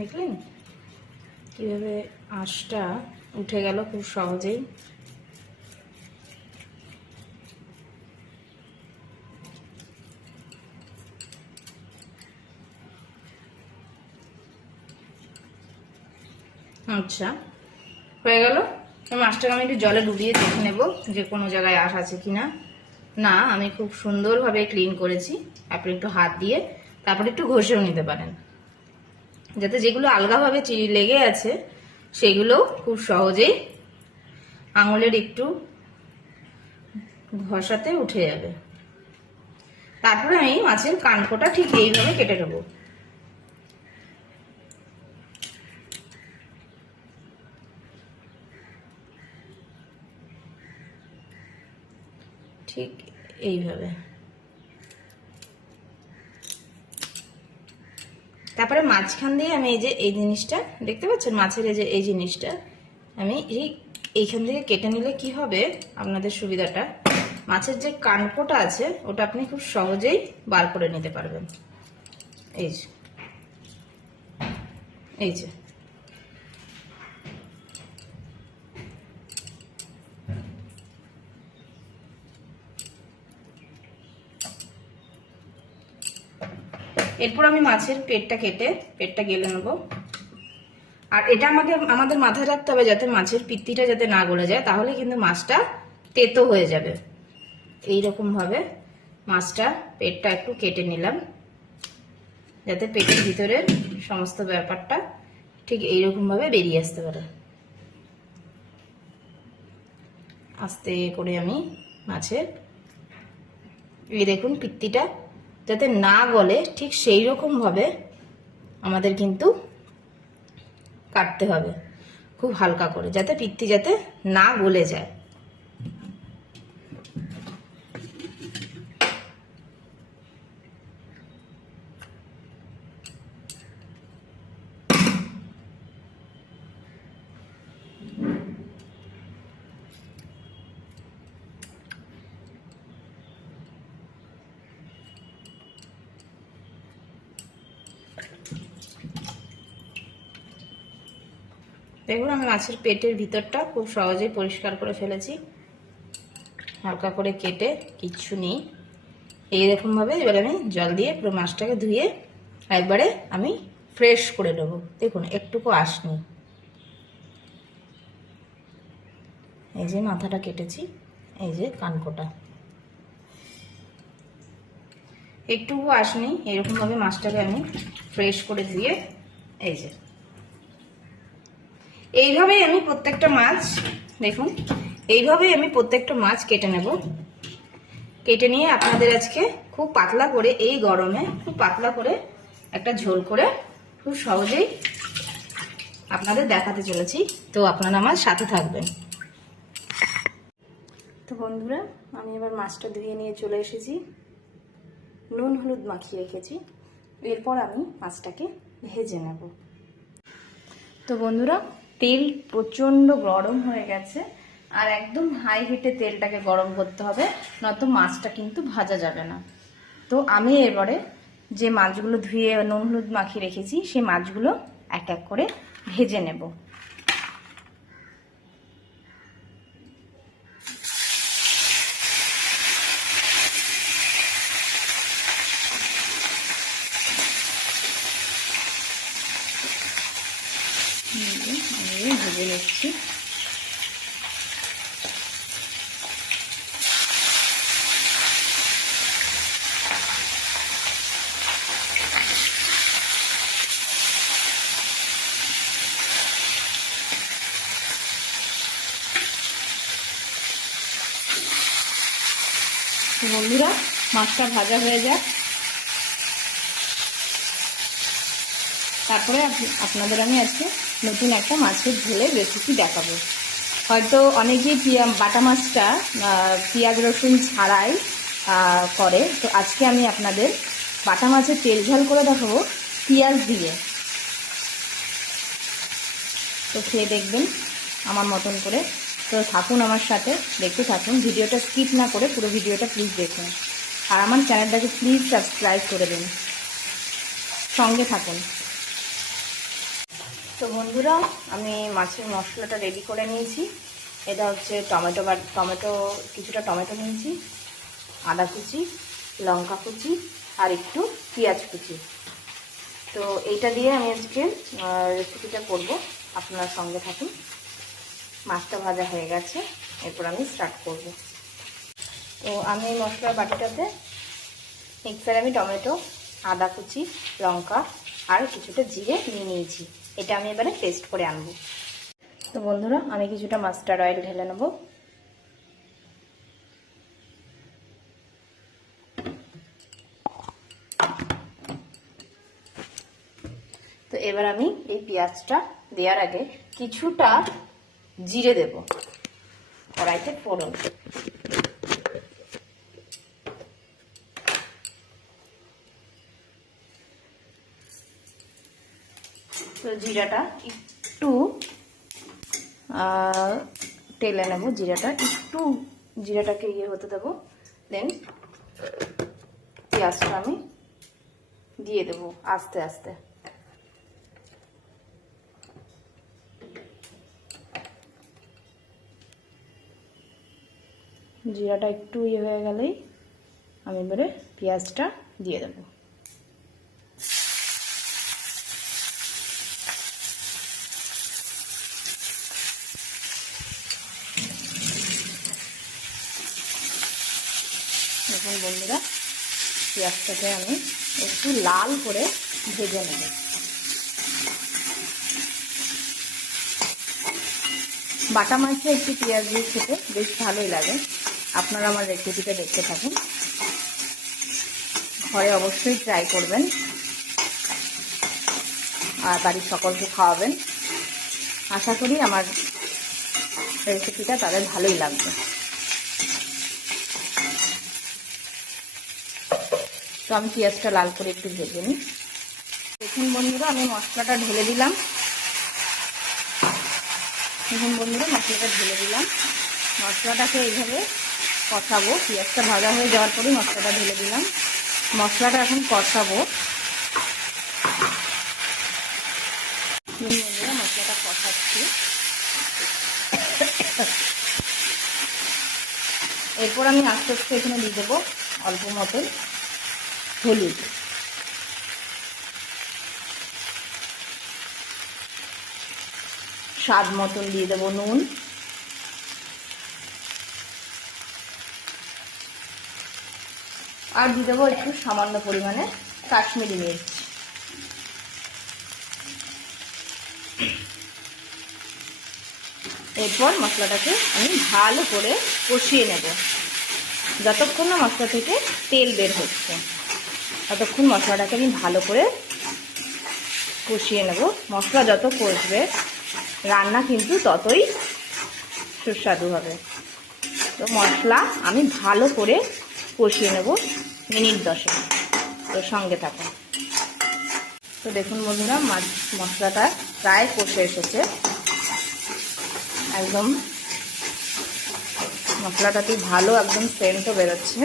দেখলেন কীভাবে আঁশটা উঠে গেল খুব সহজেই। আচ্ছা, হয়ে গেল। মাছটাকে আমি একটু জলে ডুবিয়ে দেখে নেব যে কোনো জায়গায় আঁশ আছে কিনা। না, আমি খুব সুন্দরভাবে ক্লিন করেছি। আপনি একটু হাত দিয়ে তারপরে একটু ঘষেও নিতে পারেন, যাতে যেগুলো আলগাভাবে লেগে আছে সেগুলো খুব সহজেই আঙুলের একটু ঘষাতে উঠে যাবে। তারপরে আমি মাছের কানকোটা ঠিক এইভাবে কেটে নেবো। ঠিক এইভাবে। তারপরে মাঝখান দিয়ে আমি এই যে এই জিনিসটা দেখতে পাচ্ছেন, মাছের এই যে এই জিনিসটা আমি এইখান থেকে কেটে নিলে কি হবে আপনাদের সুবিধাটা, মাছের যে কানকোটা আছে ওটা আপনি খুব সহজেই বার করে নিতে পারবেন। এই যে এই যে এরপর আমি মাছের পেটটা গেলে নেবো। আর এটা আমাদের মাথায় রাখতে হবে যাতে মাছের পিত্তিটা যাতে না গলে যায়, তাহলে কিন্তু মাছটা তেতো হয়ে যাবে। এইরকম ভাবে মাছটা পেটটা একটু কেটে নিলাম, যাতে পেটের ভিতরের সমস্ত ব্যাপারটা ঠিক এইরকম ভাবে বেরিয়ে আসতে পারে। আস্তে করে আমি মাছের এই দেখুন পিত্তিটা যাতে না গলে ঠিক সেই রকম ভাবে আমাদের কিন্তু কাটতে হবে, খুব হালকা করে, যাতে পিত্তি যাতে না গলে যায়। দেখুন আমি মাছের পেটের ভিতরটা খুব সহজেই পরিষ্কার করে ফেলেছি, হালকা করে কেটে, কিচ্ছু নেই। এইরকম ভাবে এবারে আমি জল দিয়ে পুরো মাছটাকে ধুয়ে একবারে আমি ফ্রেশ করে নেবো। দেখুন একটুকু আঁশ নেই। এই যে মাথাটা কেটেছি, এই যে কানকোটা, একটুকু আঁশ নেই। এরকম ভাবে মাছটাকে আমি ফ্রেশ করে ধুয়ে এই যে এইভাবেই আমি প্রত্যেকটা মাছ, দেখুন এইভাবেই আমি প্রত্যেকটা মাছ কেটে নেব। কেটে নিয়ে আপনাদের আজকে খুব পাতলা করে, এই গরমে খুব পাতলা করে একটা ঝোল করে খুব সহজেই আপনাদের দেখাতে চলেছি। তো আপনারা আমার সাথে থাকবেন। তো বন্ধুরা, আমি এবার মাছটা ধুয়ে নিয়ে চলে এসেছি, নুন হলুদ মাখিয়ে রেখেছি। এরপর আমি মাছটাকে ভেজে নেব। তো বন্ধুরা, তেল প্রচণ্ড গরম হয়ে গেছে, আর একদম হাই হিটে তেলটাকে গরম করতে হবে, নয়তো মাছটা কিন্তু ভাজা যাবে না। তো আমি এবারে যে মাছগুলো ধুয়ে নুন হলুদ মাখিয়ে রেখেছি সেই মাছগুলো এক এক করে ভেজে নেব। ভেজে নিচ্ছি। বন্ধুরা, মাছটা ভাজা হয়ে যাক, তারপরে আপনাদের আমি আজকে নতুন একটা মাছের ঝোলের রেসিপি দেখাবো। হয়তো অনেকেই বাটা মাছটা পেঁয়াজ রসুন ছাড়াই করে, তো আজকে আমি আপনাদের বাটা মাছের তেল ঝাল করে দেখাবো পেঁয়াজ দিয়ে। তো খেয়ে দেখবেন আমার মতন করে। তো থাকুন আমার সাথে, দেখতে থাকুন, ভিডিওটা স্কিপ না করে পুরো ভিডিওটা প্লিজ দেখুন। আর আমার চ্যানেলটাকে প্লিজ সাবস্ক্রাইব করে দিন, সঙ্গে থাকুন। তো বন্ধুরা, আমি মাছের মশলাটা রেডি করে নিয়েছি। এটা হচ্ছে টমেটো, কিছুটা টমেটো নিয়েছি, আদা কুচি, লঙ্কা কুচি আর একটু পেঁয়াজ কুচি। তো এইটা দিয়ে আমি আজকে রেসিপিটা করব, আপনারা সঙ্গে থাকুন। মাছটা ভাজা হয়ে গেছে, এরপর আমি স্টার্ট করব। তো আমি এই মশলার বাটিটাতে মিক্সারে আমি টমেটো, আদা কুচি, লঙ্কা আর কিছুটা জিরে নিয়ে নিয়েছি। এটা আমি এবারে পেস্ট করে আনবো। তো বন্ধুরা, আমি কিছুটা মাস্টার্ড অয়েল ঢেলে নেব। তো এবার আমি এই পেঁয়াজটা দেওয়ার আগে কিছুটা জিরে দেব কড়াইতে ফোড়ন। তো জিরাটা একটু টেলে নেব, জিরাটাকে হতে দেবো। দেন পেঁয়াজটা আমি দিয়ে দেবো আস্তে আস্তে। জিরাটা একটু হয়ে গেলেই আমি এবারে পেঁয়াজটা দিয়ে দেবো। দেখুন বন্ধুরা, পেঁয়াজটাকে আমি একটু লাল করে ভেজে নেব। বাটা মাছে একটু পেঁয়াজ দিয়ে খেতে বেশ ভালোই লাগে। আপনারা আমার রেসিপিটা দেখতে থাকুন, ঘরে অবশ্যই ট্রাই করবেন আর বাড়ির সকলকে খাওয়াবেন। আশা করি আমার রেসিপিটা তাদের ভালোই লাগবে। তো আমি পেঁয়াজটা লাল করে একটু ভেজে নিই। দেখুন বন্ধুরা, আমি মশলাটা ঢেলে দিলাম। মশলাটাকে এইভাবে কষাবো। পেঁয়াজটা ভাজা হয়ে যাওয়ার পরে মশলাটা ঢেলে দিলাম। মশলাটা এখন কষাবো। বন্ধুরা, মশলাটা কষাচ্ছি। এরপর আমি আস্তে আস্তে এখানে দিয়ে দেবো অল্প মতন হলুদ, স্বাদ মতন দিয়ে দেবো নুন, আর দিয়ে দেবো একটু সামান্য পরিমাণে কাশ্মীরি মির্চ। এরপর মশলাটাকে আমি ভালো করে কষিয়ে নেব। যতক্ষণ না মশলা থেকে তেল বের হচ্ছে ততক্ষণ মশলাটাকে আমি ভালো করে কষিয়ে নেব। মশলা যত কষবে রান্না কিন্তু ততই সুস্বাদু হবে। তো মশলা আমি ভালো করে কষিয়ে নেব মিনিট 10। তো সঙ্গে থাকুন। তো দেখুন বন্ধুরা, মশলাটা প্রায় কষে এসেছে। একদম মশলাটাতে ভালো একদম সেন্টও বেরোচ্ছে।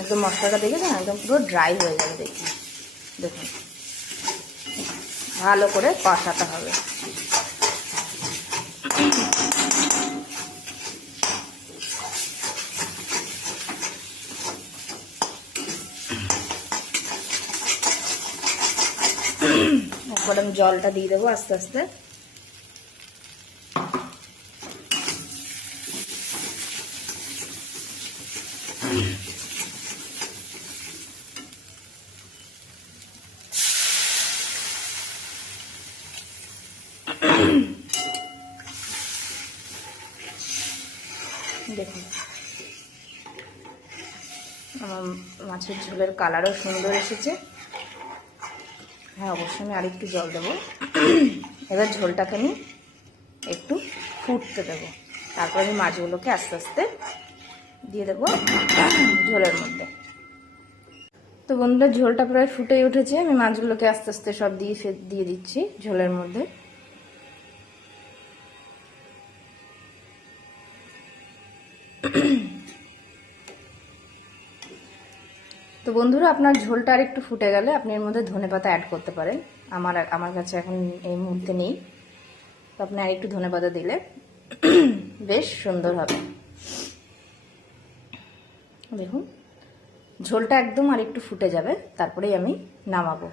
একদম মশলাটা দেখে না, একদম পুরো ড্রাই হয়ে যাবে। দেখুন ভালো করে কষাতে হবে। এরপর আমি জলটা দিয়ে দেবো আস্তে আস্তে। দেখুন আমার মাছের ঝোলের কালারও সুন্দর এসেছে। হ্যাঁ, অবশ্যই আমি আরেকটু জল দেবো। এবার ঝোলটাকে আমি একটু ফুটতে দেবো। তারপর আমি মাছগুলোকে আস্তে আস্তে দিয়ে দেবো ঝোলের মধ্যে। তো বন্ধুরা, ঝোলটা প্রায় ফুটেই উঠেছে। আমি মাছগুলোকে আস্তে আস্তে সব দিয়ে দিচ্ছি ঝোলের মধ্যে। তো বন্ধুরা, আপনার ঝোলটা আর একটু ফুটে গেলে আপনি এর মধ্যে ধনেপাতা অ্যাড করতে পারেন। আমার কাছে এখন এই মুহূর্তে নেই, তো আপনি আর একটু ধনেপাতা দিলে বেশ সুন্দর হবে। দেখুন ঝোলটা একদম আর একটু ফুটে যাবে, তারপরেই আমি নামাবো।